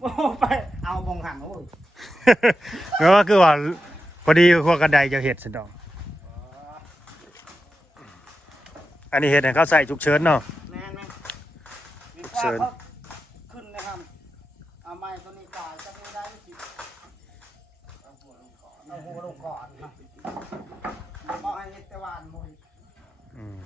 โอ้ไปเอาบงหันโอ้ยแม้ว่าคือว่าพอดีพวกกระไดจะเห็ดสิดอก อันนี้เห็ดให้เขาใส่ฉุกเฉินเนาะ แม่นแม่นมีเชิญฟ้าเขาขึ้นนะครับเอาไม้ตัวนี้ก่อนจะไม่ได้ไม่สิเอาหัวลงก่อนเอาหัวลงก่อนครับบอกให้เฮ็ดแต่วานมวย อืม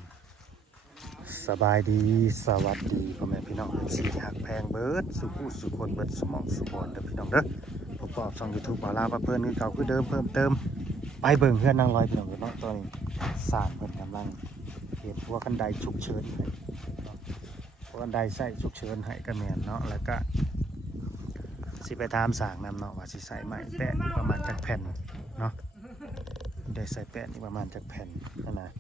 สบายดีสวัสดีพ่อแม่พี่น้องสี่หักแพงเบิร์ดสุขุสุคนเบิร์ดสมองสุบอนเด้อพี่น้องเด้อประกอบช่องยูทูบบาลาปะเพิ่นคือเก่าคือเดิมเพิ่มเติมไปเบิ่งเพื่อนนั่งร้อยพี่น้องเนาะตอนนี้สร้างเพิ่นกำลังเห็ดหัวกันไดฉุกเฉินหัวกันไดใส่ฉุกเฉินให้กระแมนเนาะแล้วก็สิไปถามสางนำเนาะว่าสิใส่ไม้แปะนี่ประมาณจักแผ่นเนาะได้ใส่แปะนี่ประมาณจักแผ่นนั่นนะ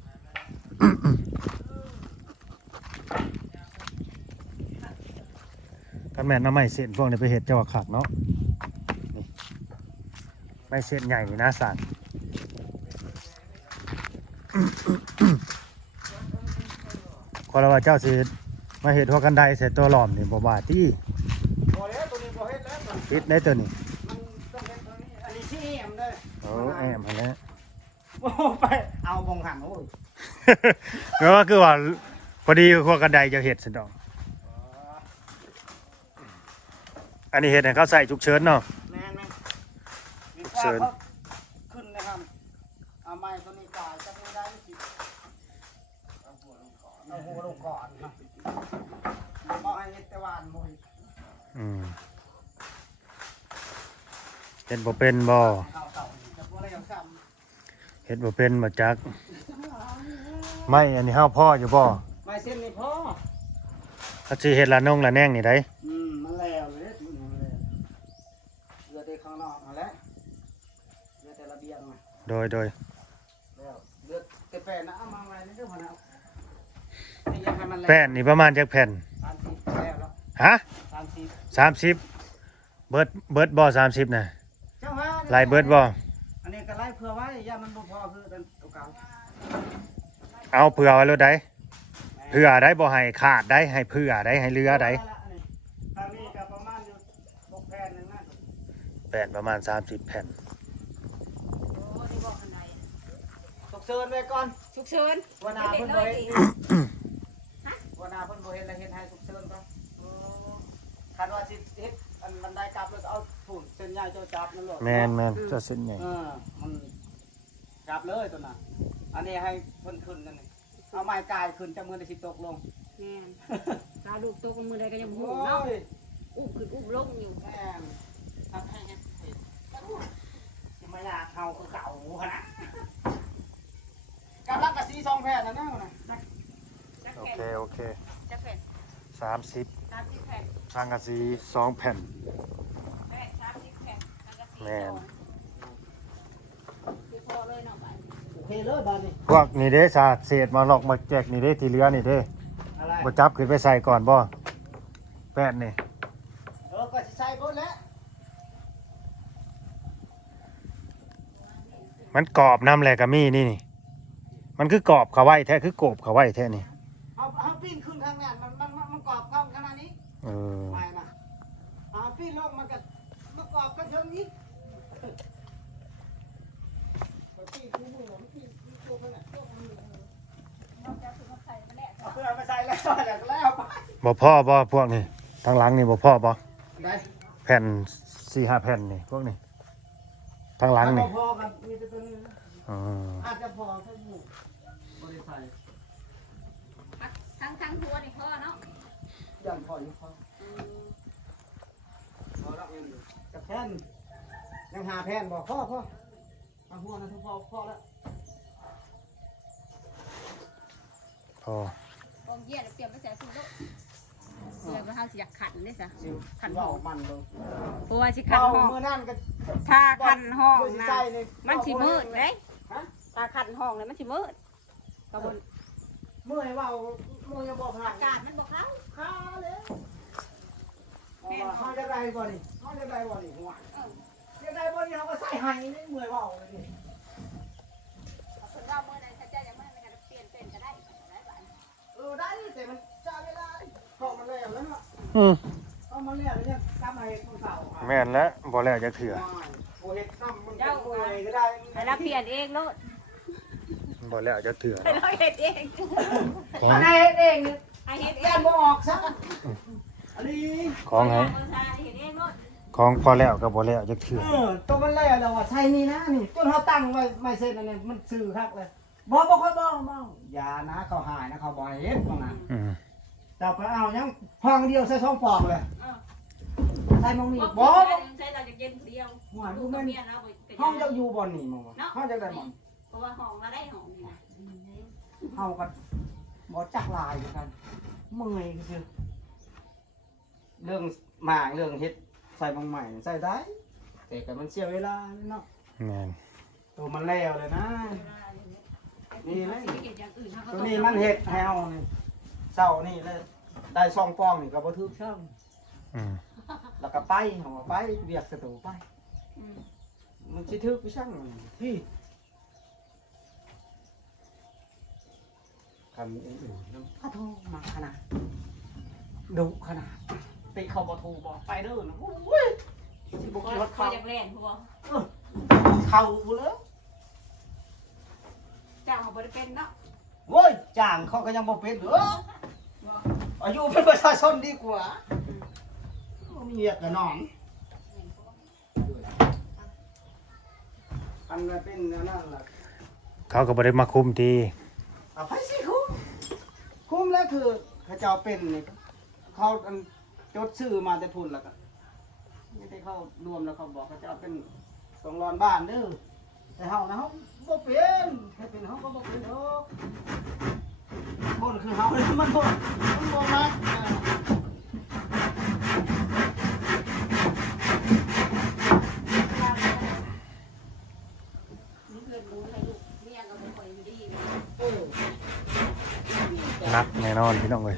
กัน แม่นเอาไม้เส้นพวกนี้ไปเห็ดเจ้าว่าขักเนาะนี่ไม้เส้นใหญ่นี่นะสารคนละว่าเจ้าสิมาเห็ดหัวกันไดใส่ตัวหลอมนี่บ่บาที่พอแล้วตัวนี้พอเฮ็ดแล้วตัวนี้ปิดได้ตัวนี้มันต้องเฮ็ดตัวนี้อันนี้ชี้แอมเด้อโอ้แอมหั่นแหล้วโอ้ไปเอาบงหันโอ้ยแม้ว่าคือว่าพอดีหัวกันไดจะเห็ดสิดอก อันนี้เห็ดให้เขาใส่ฉุกเฉินเนาะ แม่นแม่นมีเชิฟ้าญเขาขึ้นนะครับเอาไม้ตัวนี้ก่อนจะไม่ได้ไม่สิเอาหัวลงก่อนเอาหัวลงก่อนครับบอกให้เฮ็ดแต่วานมวยอืมเห็ดบ่เป็นบ่เอาเต่าจะบ่อะไรเอาซ้เห็ดบ่เป็นมาจักไม่อันนี้ห้าวพ่ออยู่บ่ำไม้เส้นนี่พ่อถ้าสิเห็ดละนงละแนงนี่ได้ อืมมันแล้วเลยมันแล้วเหลือแต่ข้างนอกนั่นแหละ เหลือแต่ระเบียงน่ะโดยโดยแล้วเหลือแต่แป้นนะเอามาไว้นี่เด้อพ่อนะนี่ยังให้มันแล้วแป้นนี่ประมาณจักแผ่นสามสิบแล้วแล้วฮะสามสิบสามสิบเบิดเบิดบ่สามสิบน่ะเจ้าว่าลายเบิดบ่อันนี้ก็ไล่เผื่อไว้ย่ามันบ่พอคืออันเก่าเอาเผื่อไว้รถได้เผื่อได้บ่ให้ขาดได้ให้เผื่อได้ให้เหลือได้ทางนี้ก็ประมาณอยู่หกแผ่นหนึงนะแป้นประมาณสามสิบแผ่น ตก เซินไว้ก่อนฉุกเฉินวันหนาเด็เพิ่กนน้บ่อยเฮ็ดดิวันหนาเพิ่นบ่เฮ็ดแล้วเฮ็ดให้ตกเซินป่ะคันว่าสิเฮ็ดอันบันไดกลับแล้วก็เอาถุนเส้นใหญ่เจ้าจับนั่นโลดแมนแมนจะเส้นใหญ่เออมันกลับเลยตัวน่ะอันนี้ให้เพิ่นขึ้นนั่นนี่เอาไม้กายขึ้นจักมือได้สิตกลงแม่นตาลูกโตกับมือใดก็ยังโอ้หูเนาะยอุบขึ้นอุบลงอยู่แม่นทำให้เฮ็ดสิมาอยากเฮาคือเก่าขนาด กำลังกะสีสองแผ่นนั่นน่ะนะจักโอแผ่นเค โอเคจักแผ่นสามสิบสามสิบแผ่นทางกะสีสองแผ่นแผ่นสามสิบแผ่นแล้วก็สี่แม่นซองคือพอเลยเนาะไปโอเคเลยบ้านนี้พวกนี่เด้สาเศษมาหลอกมาแจกนี่เด้ที่เหลือนี่เด้อะไรบ่จับขึ้นไปใส่ก่อนบ่แป้นนี่เออก็สิใส่เบิ่แล้วมันกรอบน้ำแหละก็มีนี่นี่ มันคือกรอบเขาไว้แท้คือกบเขาไว้แท้นี่เอาเอาปิ้นขึ้นทางนั้นมันมันมันมันกรอบกันขนาดนี้เออไม่นะเอาปิ้นลงมันก็มันกรอบกันเท่านี้เอาปิ้นคู่มือมันปิ้นตัวมันน่ะตัวมันน่ะเราจะถึงมาใส่มาแหละเอาเพื่อนมาใส่แล้วแล้วก็แล้วไปบ่พ่อบ่พวกนี่ทางหลังนี่บ่พ่อบ่ได้แผ่นสี่ห้าแผ่นนี่พวกนี้ทางหลังนี่พอๆกันมีแต่ตัวนี้นะอ๋ออาจจะพอทั้งหมดบริใส่ ทั้งทั้งทัวนี่พ่อเนาะยันพออยู่พอพอแล้วยังอยู่กับแผ่นยังหาแผ่นบอกพ่อพ่อเอาหัวนะทุกพ่อพ่อแล้วพอกองเยี่ยนเตรียมไปใส่ถุงโลกเดี๋ยวเราสิอยากขันได้ซะสิขันว่าออกมันเลยเพราะว่าสิขันเอาห้องมือนั่นก็ถ้าขันห้องมืสินะใส่นี่มันสิมืดเด้ฮะถ้าขันห้องเลยมันสิมืดก็บนมือให้ว่า มือจะบอกผ่าอากาศมันบ่เขาข้าเลยเขาจะได้บ่นี่เขาจะได้บ่นี่หัวจะได้บ่นี่เขาก็ใส่ให้นี่มือว่าเลยคนเราเมื่อใดถ้าเจ้าย่างเมื่อใดก็เปลี่ยนเป็นก็ได้ได้บ้านเออได้แต่มันจ้าไม่ได้เพราะมันแล้วแล้วเนาะอืมเอามาเรียกเลยเนี่ยกลับมาเฮ็ดของเก่าอะแม่นแล้วบ่แล้วจะเถื่อเฮ็ดซ้ำมันก็โอ้ยก็ได้ไปรับเปลี่ยนเองโลด บ่แล้วจะเถื่อไปเราเฮ็ดเองของอันนี้เฮ็ดเองเนี่ยไอเฮ็ดเอแก้งบ่ออกซะอันนี้ของให้เฮ็ดเองโลดของพอแล้วก็บ่แล้วจะเถื่อเออตัวมันแล้วแล้วว่าใช่นี่นะนี่จนเขาตั้งไว้ไม่เสร็จอันนี้มันซื่อคักเลยบ่บ่ค่อยบ่บ่อย่านะเขาหายนะเขาบ่ให้เฮ็ดว่างั้นอืมแต่ไปเอายังห้องเดียวใส่ช่องปอกเลยใส่มองนี่บ่บ่ใช้เราจะเย็นเดียวหวานลูดูกแม่นเมียนะบ่เป็นห้องจะอยู่บ่อนนี่มองห้องจะได้บ่อน เพราะว่าห้องมาได้ห้องนี่นะเฮากันบ่จักลายเหมือนกันเมื่อยคือเรื่องหมางเรื่องเฮ็ดใส่บางใหม่ใส่ได้ แต่ก็มันเสียเวลาเนาะแม่นตัวมันแล้วเลยนะ นี่เลยเฮ็ดอย่างอื่นเฮาก็ตัวต้องนี้มันเฮ็ดให้เฮานี่เช้านี่เลยได้ซองปองนี่ก็บ่ถึกช่างอืมแล้วก็ไปเฮาก็ไปเรียกสตูไปอืมมันสิถึกไปช่างที่ คำอื่นๆน้ำพระโทมาขนาดดุขนาดติเขาบ่โทรบอกไปเด้อนะโอ้ยสิบ่ก็ขี่รถเขาเข้าอยากเล่นพวกเข้าเลยเจ้าเขาบ่ได้เป็นเนาะโอ้ยจ้างเขาก็ยังบ่เป็นเด้ออายุเป็นประชาชนดีกว่าบ่มีเวียกกับน้องอันนั้นเป็นอันนั่นล่ะเขาก็บ่ได้มาคุมทีเอาไปสิ คุ้มแล้วคือเขาเจ้าเป็นนี่เขาอันจดชื่อมาแต่ทุนแล้วก็ไม่ได้เข้ารวมแล้วเขาบอกเขาเจ้าเป็นสองรอนบ้านเด้อแต่เฮานะเฮาบ่เป็นให้เป็นเฮาก็บ่เป็นดอกคนคือเฮาเนี่ยมันบ่มันบ่มักอ่า นี่เพื่อนรู้ให้ลูกเมียก็บ่ค่อยอยู่ดีเลย เออ ห นักแน่นอนพี่น้องเอ้ย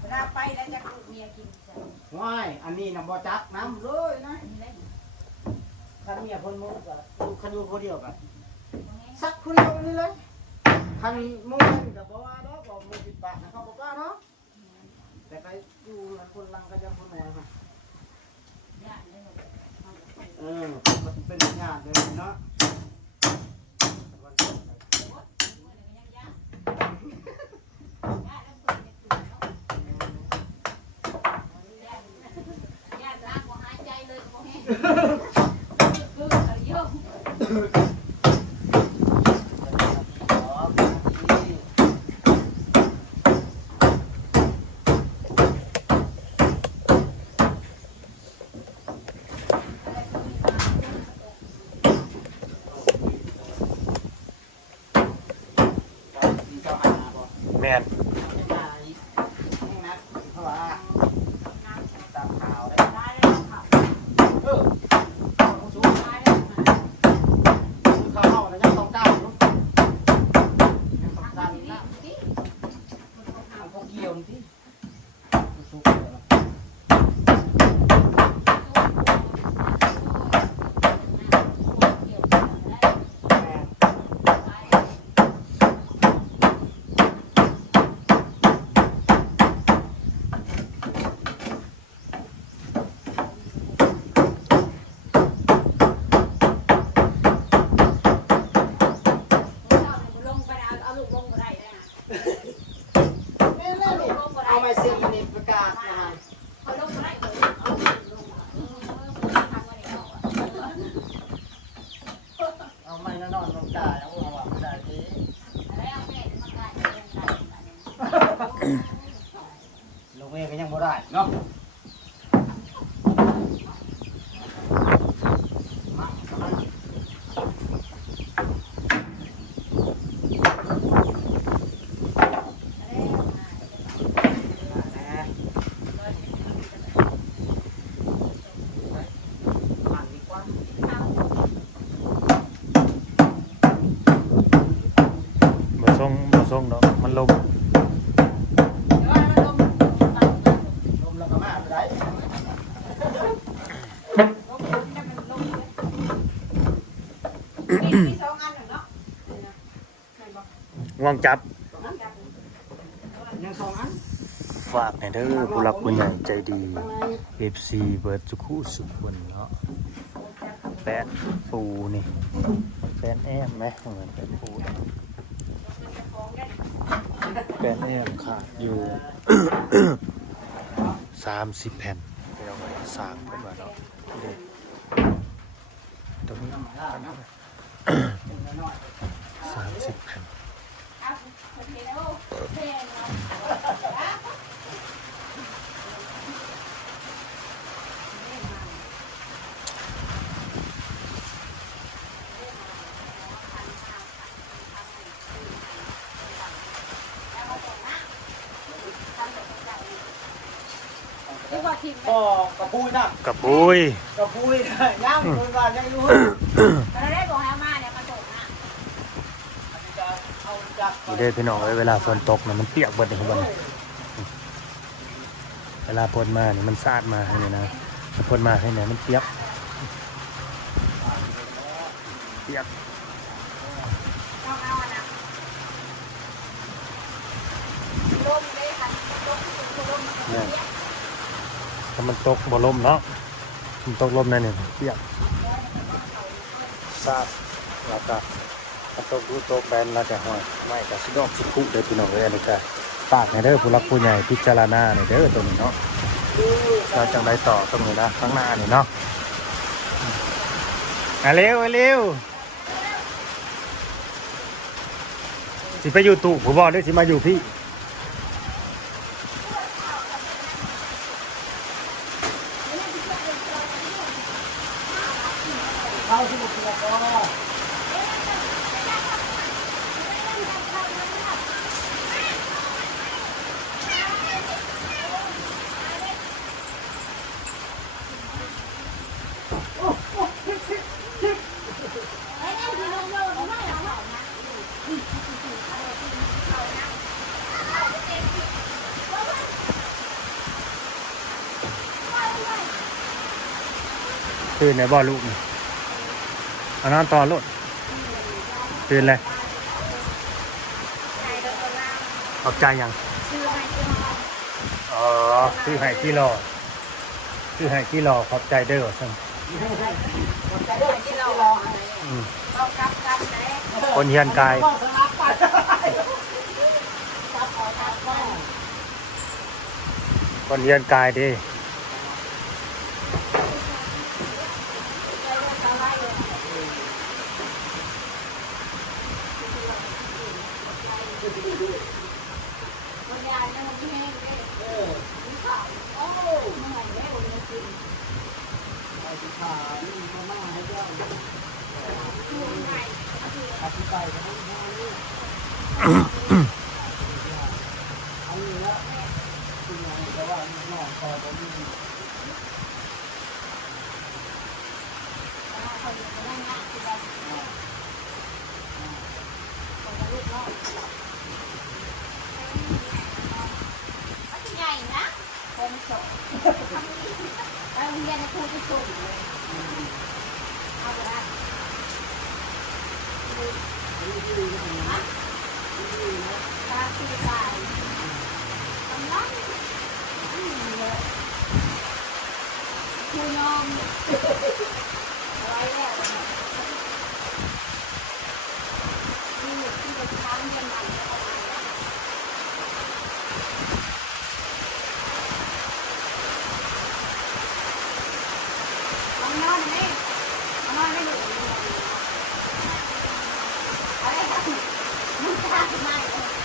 เวลาไปแล้วจะลูกเมียกินจ้ะว้ายอันนี้น่ะบ่จักน้ำเลยนะอันนี้ได้บ่คันเมียเพิ่นมุกอะอยู่คันอยู่คนเดียวกันสักคนเดียวนี่เลยคันมุ่งมันกับบ่ว่าดอกบอกมือปิดปากนะครับบอกว่าเนาะแต่ไปอยู่กันคนลังก็ยังคนน้อยมาญาติได้หมดเลยเอาไปเออมันเป็นญาติเลยเนาะ ญาติรักบ่หายใจเลยบ่แห้งคือเขาโยม เจ้าหาบ่ แม่น หาอีกให้ นัดเพราะว่าตามข่าวได้ ตายแล้วค่ะ เออผู้สูง ตายแล้วค่ะ เขาเฮานะยังต้องการอยู่ยังต้องการอยู่นะเอาพวกเกี่ยวนี่ที่ผู้สูงเลยนะแม่ ลงไปเอาเอาลูกลงบ่ได้นะ แม่เล่นนี่เอามาซีนี่ประกาศนะฮะ เขาลงบ่ได้เลยเอาลูกลงทำวันนี้เอา เอาไม่แน่นอนลงจ่ายเอาเอาว่าไม่ได้ที แล้วแม่มาได้เรียนได้ ลงเองก็ยังบ่ได้เนาะมาเอามาแหน่มันดีกว่า บ่ ส่งดอกมันลมลมแล้วก็มาไปได้มีสองอันเนาะโอ้ง่วงจับ ยังสองอัน ฝากให้เด้อผู้รักผู้ใหญ่ใจดี FC เบิร์ดสุขุสุขคนเนาะแปะปูนี่แปะแอมไหมเหมือนแปะปู แปะแอมขาดอยู่สามสิบแผ่นไปเอาไปสร้างขึ้นมาเนาะตรงนี้สามสิบแผ่น เอาโอเคแล้วเพลงเนาะ ที่ว่าทีม ก็กระพุ้ยนะ กระปุยกระพุ้ยนะย่างคนว่ายังรู้เราได้บอกให้อามาเนี่ยมาส่งนะจะเอาจากนี่เด้อพี่น้องเอ้ยเวลาฝนตกเนี่ยมันเปียกเบิดเลยทุกวันเวลาฝนมาเนี่ยมันสาดมาให้เนี่ยนะฝนมาให้เนี่ยมันเปียกเปียกต้องเอาอะนะลมเลย ถ้ามันตกบ่ลมเนาะมันตกลมนั่นเนี่ยเปียกสาดแล้วก็ถ้าตกดูตกแบนแล้วก็ห้อยไม่ก็สิดอกสิคุเด้อพี่น้องเอ้ยอันนี้ก็ฝากในเด้อผู้รักผู้ใหญ่พิจารณาในเด้อตัวนี้เนาะเราจังไดต่อตรงนี้นะข้างหน้านี่เนาะอะเร็วอะเร็วสิไปอยู่ตู่ผู้บอกด้วยสิมาอยู่พี่าที่หมดตัวก็ตื่นในบ่อลูกนี่ เอานอนต่อลูกตื่นเลยขอบใจยังชื่อให้ชื่อให้อ๋อซื้อให้ที่รอซื้อให้ที่รอขอบใจเด้อสั่งที่เรารออะไรอืมเรากลับกันไหนคนเฮียนกายคนเฮียนกายดิ คนยานเนี่ยมันแห้งเลยเออโอ้โหเมื่อยแล้วเนี่ยกิน ขานี่มาม่าให้เจ้า ช่วงไหน ขับไปกันทั้งห้านี่อันนี้ละจริงๆแต่ว่าน้องต่อตรงนี้ คนนั่งนะคือแบบคนละลูกเนาะมันใหญ่นะคนสองแล้วเรียนครูที่สุดเลยเอาไปได้ตาตีตายกำลังเลย ครูยอมไว้แล้วนี่ที่จะค้างเงินมันประมาณนี้เอานอนไหมเอานอนไม่หลุดเอาได้ครับมันตาขึ้นมาเลย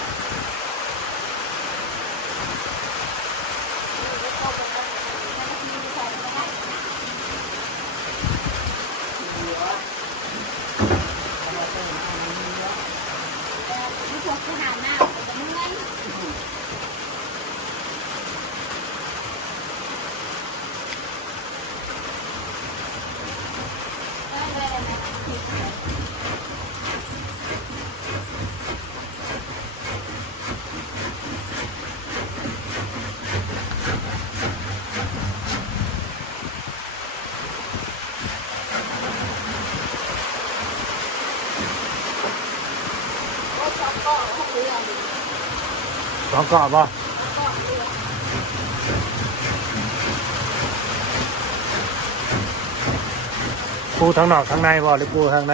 สองเกาะบ่ปูทั้งนอกทั้งในบ่หรือปูทั้งใน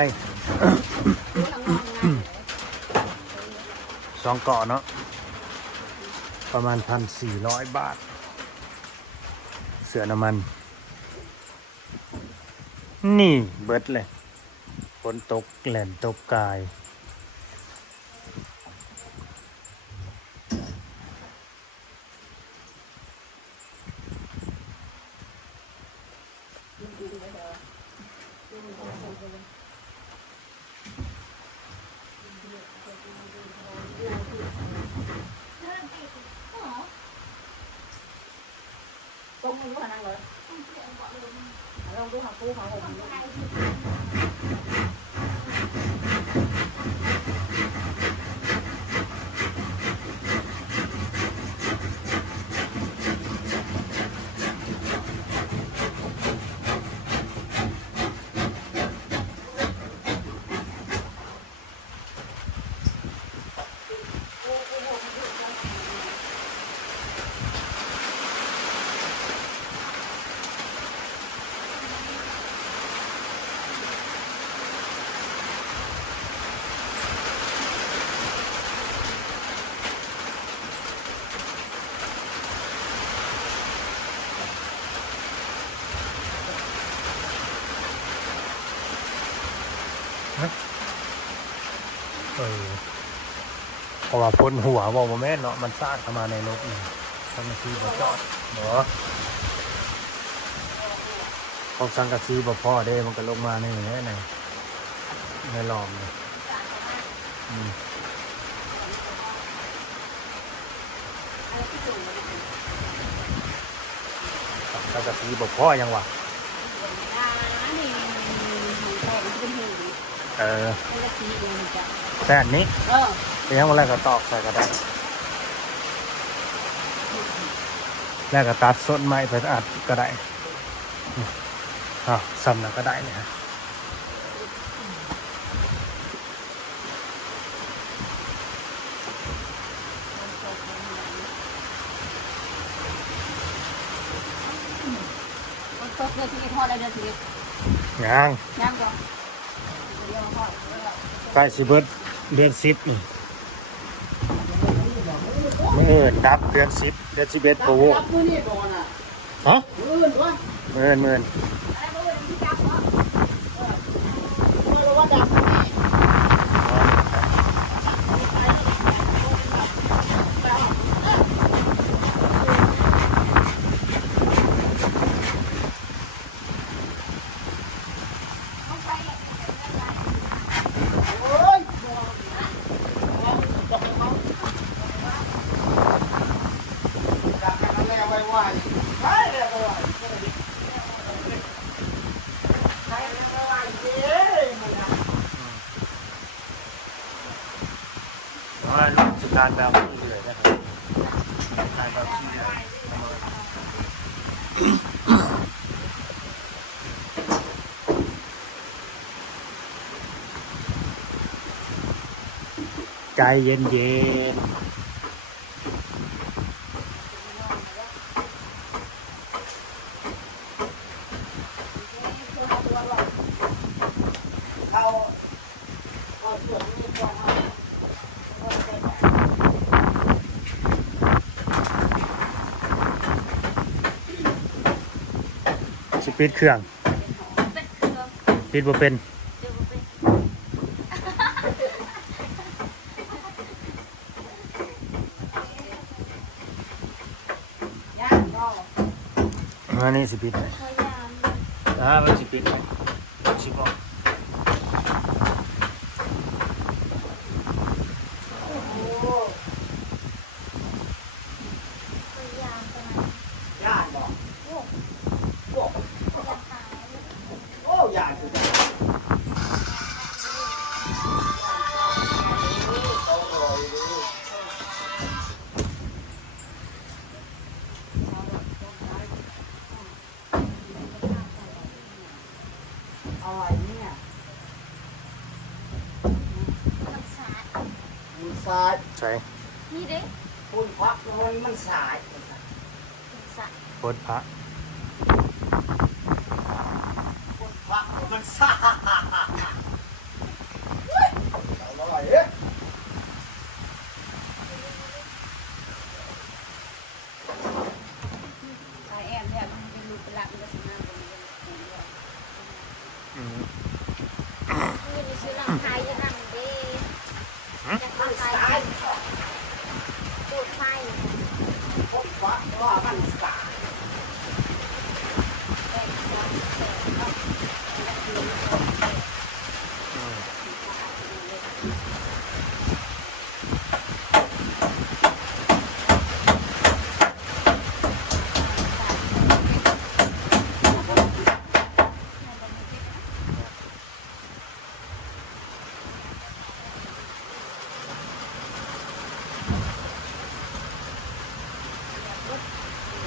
สองเกาะเนาะประมาณพันสี่ร้อยบาท เสือน้ำมัน นี่เบิดเลยฝนตกแหล่นตกกาย ตรงมือขนาดเลยลองดูหางปูหางผม เออเพราะว่าพ้นหัวบอกว่าแม่เนาะมันซาดเข้ามาในรถนี่ทำซีบ่จอดเนาะขอสังกะซีบ่พอเด้มันก็ลงมาในนี้ในในหลอมเลยอืมสังกะซีบ่พอยังวะ อ่านี่หูแทนเป็นหู เออเป็นกะทิเองจ้ะแต่อันนี้เออเลี้ยงอะไรก็ตอกใส่กระดาษแล้วก็ตัดส้นไม้ไปอัดก็ได้นี่อ้าวซ้ำนะก็ได้เนี่ยฮะมันตกเดือนสิบเอ็ดทอดได้เดือนสิบเอ็ดยังย่างก่อนเดี๋ยวทอด ใกล้สิเบิดเดือนสิบนี่มื่ออื่นดับเดือนสิบเดือนสิบเอ็ดโปรรับมือนี่ก่อนอะฮะมืออื่นมื่ออื่นมื่ออื่น มือว่าดับ ดับกันแล้วไว้ไว้ใช่แล้วไว้ไว้ใช่แล้วไว้ไว้เย้มันนะ ว่า กสุดท้ายแบบนี้เลยนะครับสุดท้ายแบบที่ใหญ่ใจเย็นๆย็น เอาเอาส่วนนี้ก่อนเอาเอาไป ๆสิ ปิดเครื่องเป็นเครื่อง ปิดบ่เป็นเดี๋ยวเป็นย่างก็อันนี้สิปิดไหมพยายามอ่ามันสิปิดไหมสิบอก สัตว์โคตรพระคนพักมันสายอร่อยเอ๊ะ ไอแอมเนี่ยมันเป็นลูกเป็นหลานมันก็สิมาตรงนี้ อืม นี่มีชื่อลำไทยจะนั่งเด้จะทำไทยตูดไฟ คนพักว่ามันสาย แตกซ้อนแตกเนาะ อืม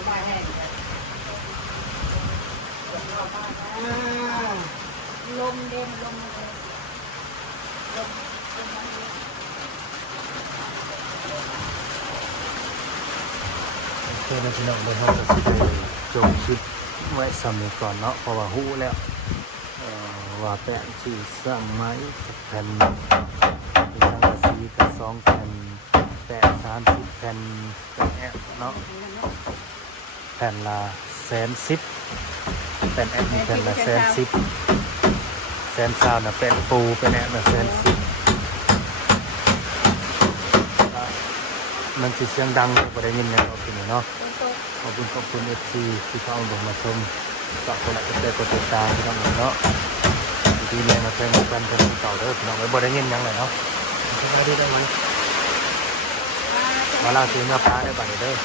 ไม่แห้งเลยอ่า ลมเด่นลมเลยลมลมมันเด่น เพื่อนพี่น้องเดินห้องจะสิไปจงชิดไว้ สำนึกก่อนเนาะเพราะว่าหูแล้วว่าแปะชื่อสร้างไม้จากแผ่นมีสังกะสีกับสองแผ่นแปะสามสิบแผ่นแปะแอบเนาะแผ่นละแสนสิบแผ่นแอบมีแผ่นละแสนสิบแสนซาวนะแผ่นปูเป็นแอบละแสนสิบมันสิเสียงดังบ่ได้ยินแน่เนาะพี่น้องเนาะขอบคุณขอบคุณเอฟซีที่เข้ามาชม ฝากคนละกดติดกดติดตามที่น้องเนาะดีแรงมาแฟนกันเป็นเก่าเด้อพี่น้องไว้บ่ได้ยินหยังเลยเนาะสวัสดีได้ไหมมาจะมาล่าซื้อเนื้อปลาได้บัดนี้เด้อม